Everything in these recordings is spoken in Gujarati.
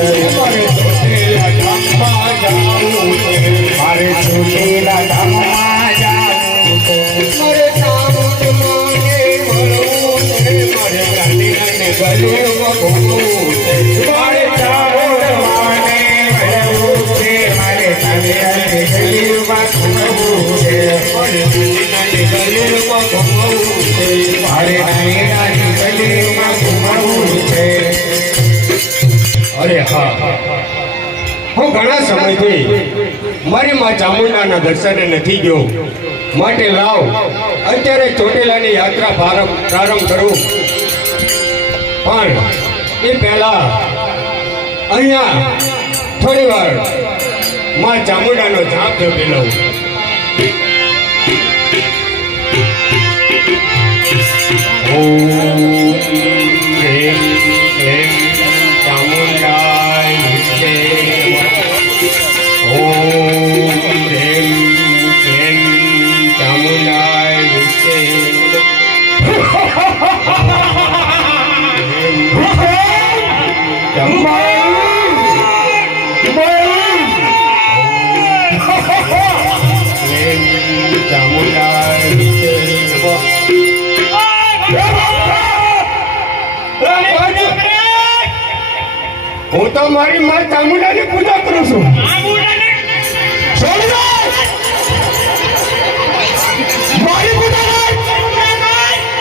મારે ચોટીલા ધામમાં જાવું છે મારે ચોટીલા ધામમાં જાવું છે મારે ચામુંડ માને મળવું છે મારે ગાંધીનગરને ગલીમાં ઘૂમવું છે મારે ચામુંડ માને મળવું છે મારે ગાંધીનગરની ગલીમાં ઘૂમવું છે મારે ગાંધીનગરની ગલીમાં ઘૂમવું છે મારે ગાંધીનગરની ગલીમાં ઘૂમવું છે અરે હા હું ઘણા સમયથી મારી માં ચામુંડાના દર્શને નથી ગયો માટે લાવ અત્યારે ચોટીલાની યાત્રા પ્રારંભ કરું પણ એ પહેલા અહીંયા થોડી વાર માં ચામુંડાનો જાપ જપી લઉં ઓમ હ્રીમ ક્લીમ ચામુંડાય વિદ્મહે ઓમ હ્રીમ ક્લીમ ચામુંડાય વિદ્મહે હું તો મારી માં ચામુંડાની પૂજા કરું છું મારી પૂજા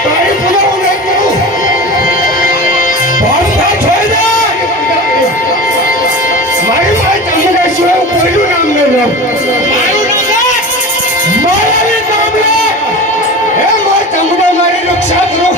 તારી પૂજા હું નહીં કરું મારી માં ચામુંડા સિવાય હું કોઈનું નામ નહીં લઉં મારી નામ લે હે માં ચામુંડા મારી રક્ષા કરો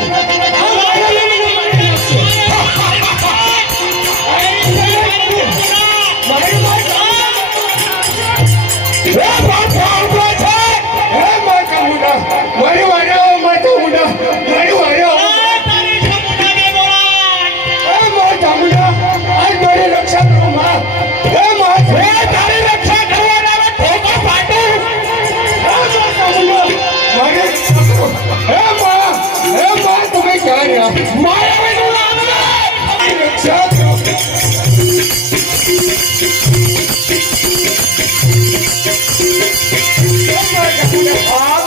આ